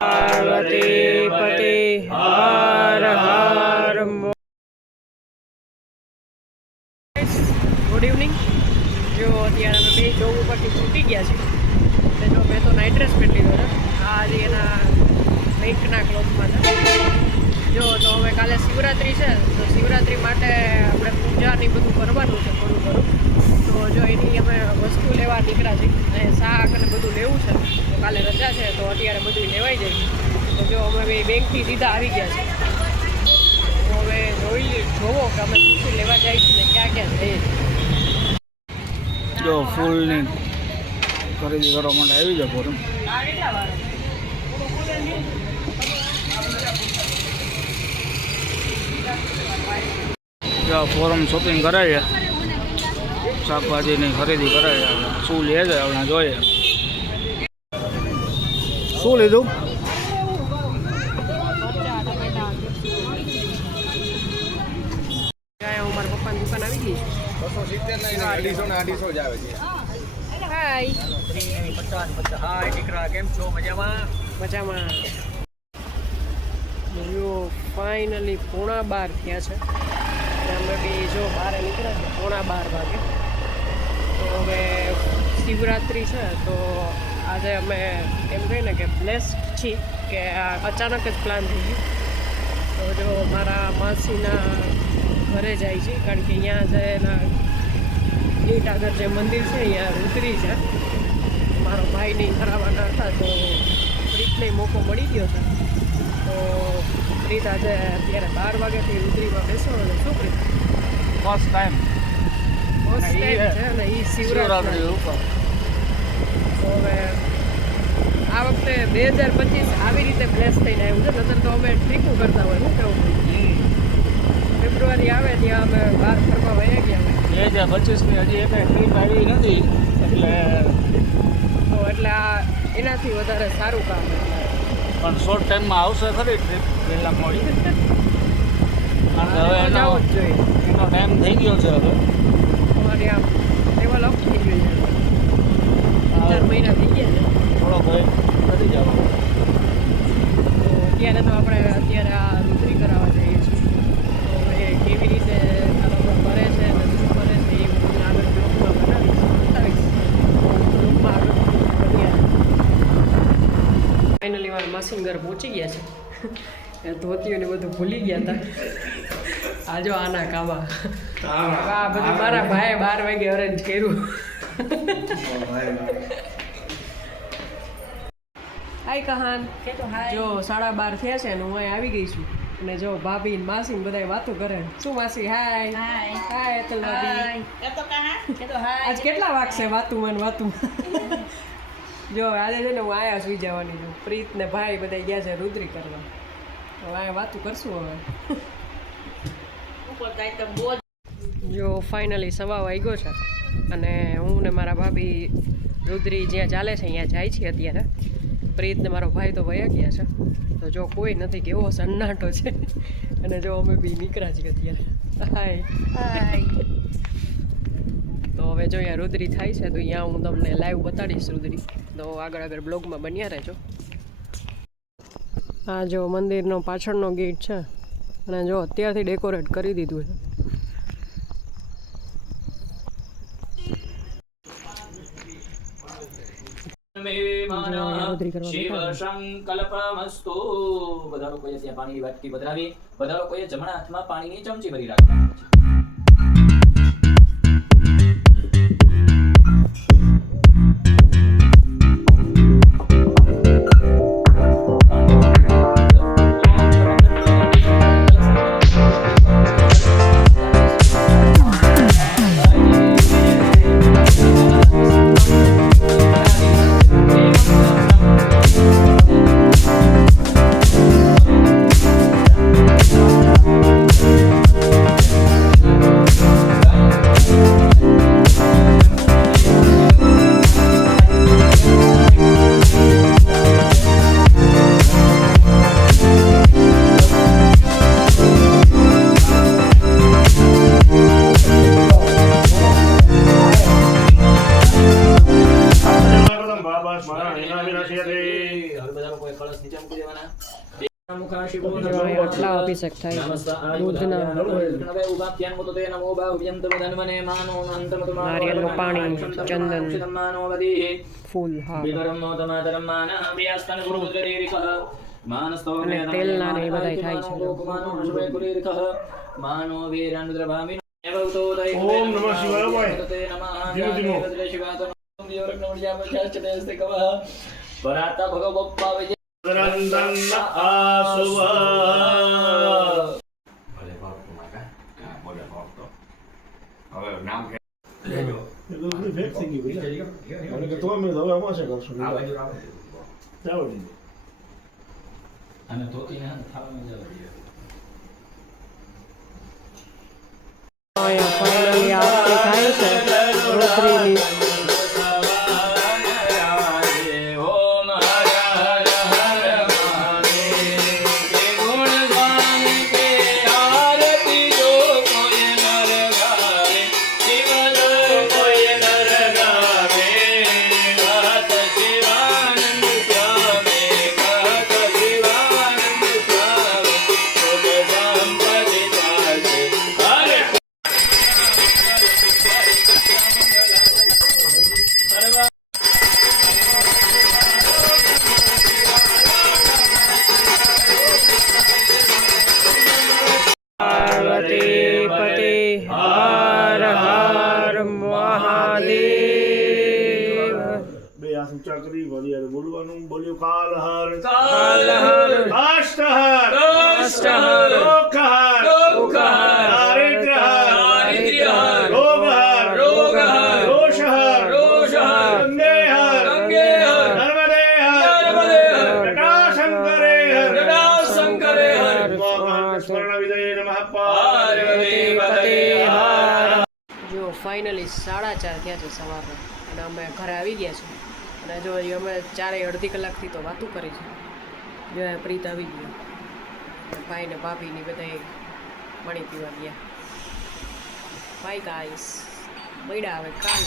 પાર્વતી પતિ Har Har good evening. જો અત્યારે અમે બે જોબ ઉપરથી છૂટી ગયા છીએ એટલે જો મેં તો નાઇટ ડ્રેસ પહેરી લીધો છે। આ હજી એના બેંકના ક્લોથમાં છે। જો તો હવે કાલે શિવરાત્રિ છે તો શિવરાત્રિ માટે આપણે પૂજાની બધું કરવાનું છે થોડું ઘણું। તો જો એની અમે વસ્તુ લેવા નીકળ્યા છીએ અને શાક અને બધું લેવું છે તો કાલે રજા છે તો અત્યારે બધું લેવાઈ જાય। તો જો અમે બેંકથી સીધા આવી ગયા છીએ તો હવે જોવો કે અમે શું લેવા જાય છીએ ને ક્યાં ક્યાં જઈએ। જો ફૂલની ખરીદી કરવા માટે આવી જાવ ફોરમ। જો ફોરમ શોપિંગ કરાવીએ, શાકભાજીની ખરીદી કરાવીએ, શું લે છે આપણે જોઈએ। શું લીધું? મારા પપ્પાની દુકાન આવી ગઈ 270 ને 250 જ આવે છે। હાય 50 હાય દીકરા, કેમ છો? મજામાં? મજામાં। જો ફાઇનલી 11:30 થયા છે અને અમે બી જો બહાર નીકળ્યા છે 11:30 વાગે। તો હવે શિવરાત્રિ છે તો આજે અમે એમ કહીને કે બ્લેસ્ડ છીએ કે અચાનક જ પ્લાન થઈ ગયું। તો જો મારા માસીના ઘરે જાય છે કારણ કે અહીંયા જે એના ગેટ આગળ જે મંદિર છે અહીંયા ઉતરી છે। મારો ભાઈ નહીં કરાવવાના હતા તો પ્રીતને મોકો મળી ગયો છે તો પ્રીત આજે અત્યારે 12 વાગ્યાથી ઉતરીમાં બેસવાનો શું પ્રીત ફર્સ્ટ ટાઈમ છે અને એ શિવરાત્રિ ઉપર। તો હવે આ વખતે 2025 આવી રીતે બ્લેસ થઈને આવ્યું છે। નતર તો અમે ટ્રીપો કરતા હોય શું કેવું ફેબ્રુઆરી આવે ત્યાં અમે બહાર ફરવા વયા ગયા હોય 2025ની હજી એક ટ્રીપ આવી નથી એટલે આ એનાથી વધારે સારું કામ પણ શોર્ટ ટાઈમમાં આવશે ખરી ટ્રીપ પહેલા મળી કારણ કે હવે એનો જવું જ જોઈએ। ટાઈમ થઈ ગયો છે હવે અમારી આમ લેવલ અપ થઈ ગયું છે 4 મહિના થઈ ગયા છે થોડોક હવે નથી જવાનું। તો અત્યારે તો આપણે અત્યારે આ રુદ્રી કરાવવા જઈએ છીએ તો હવે કેવી રીતે આ લોકો કરે છે અને શું કરે છે એ હું આગળ બ્લોગમાં બતાવીશ બ્લોગમાં આગળ ફાઇનલી મારા માસીન ઘર પહોંચી ગયા છે ધોતીઓને બધું ભૂલી ગયા હતા। આ જો આના કામા આ બધું મારા ભાઈએ 12 વાગે અરેન્જ કર્યું। હાય કહાન, જો 12:30 થયા છે ને હું અહીં આવી ગઈ છું અને જો ભાભી માસી બધા વાતો કરે। શું માસી? હાય હાય અતુલ ભાભી, આજ કેટલા વાગશે વાતું મને વાતું જો આજે છે ને હું આયા સુઈ જવાની છું। પ્રીત ને ભાઈ બધા ગયા છે રુદ્રી કરવા તો આ વાતું કરશું હવે। જો ફાઇનલી 1:15 વાગ્યો છે અને હું ને મારા ભાભી રુદ્રી જ્યાં ચાલે છે અહીંયા જાય છે અત્યારે। પ્રીત ને મારો ભાઈ તો વયા ગયા છે તો જો કોઈ નથી, કેવો સન્નાટો છે અને જો અમે બી નીકળ્યા છીએ અત્યારે। હાય તો હવે જો અહીંયા રુદ્રી થાય છે તો અહીંયા હું તમને લાઈવ બતાડીશ રુદ્રી, તો આગળ બ્લોગમાં બન્યા રહેજો। આ જો મંદિરનો પાછળનો ગેટ છે અને જો અત્યારથી ડેકોરેટ કરી દીધું છે। શિવ સંકલ્પમસ્તુ। બધા લોકોએ ત્યાં પાણીની વાટકી પધરાવી, બધા લોકોએ જમણા હાથમાં પાણીની ચમચી ભરી રાખવી। મૂકી દેવાના મુખા શિવો જો અહીં આટલા અભિષેક થાય છે દૂધના નારિયેળનું પાણી ચંદન ફૂલ હા અને તેલના ને એ બધાય થાય છે ઓમ નમઃ શિવાય ભાઈ. ધીમો ધીમો. ભરાતા ભગવપ્પા વિજય રંદન આસુવ. એટલું બધું ભેટ થઈ ગયું બધા. મને કે તો અમે હવે આમાં છે કરશું. ચાવડી દે. અને ધોતીને ખાવાનું જવા અહીંયા ફાઇનલી આરતી થાય છે રોટરીની પાર્વતી પતિ હર હર મહાદેવ બે હાથ ઊંચા કરી વળી યાર બોલવાનું બોલ્યું કાલ હર કાલ હર કાષ્ટ હર કાષ્ટ હર દુઃખ હર દુઃખ હર દારિદ્ર હર દારિદ્ર હર રોગ હર રોગ હર દોષ હર દોષ હર ગંગે હર ગંગે હર નર્મદે હર નર્મદે હર જટાશંકરે હર જટાશંકરે હર સ્મરણ વિદય નમઃ પાર્વતી પતિ હર જો ફાઇનલી 4:30 થયા છે સવારના અને અમે ઘરે આવી ગયા છીએ અને જો હજી અમે 4.5 કલાકથી તો વાતું કરી છે જો આ પ્રીત આવી ગયો ભાઈ ને ભાભીની બધા પાણી પીવા ગયા બાય ગાઈસ મળ્યા હવે કાલ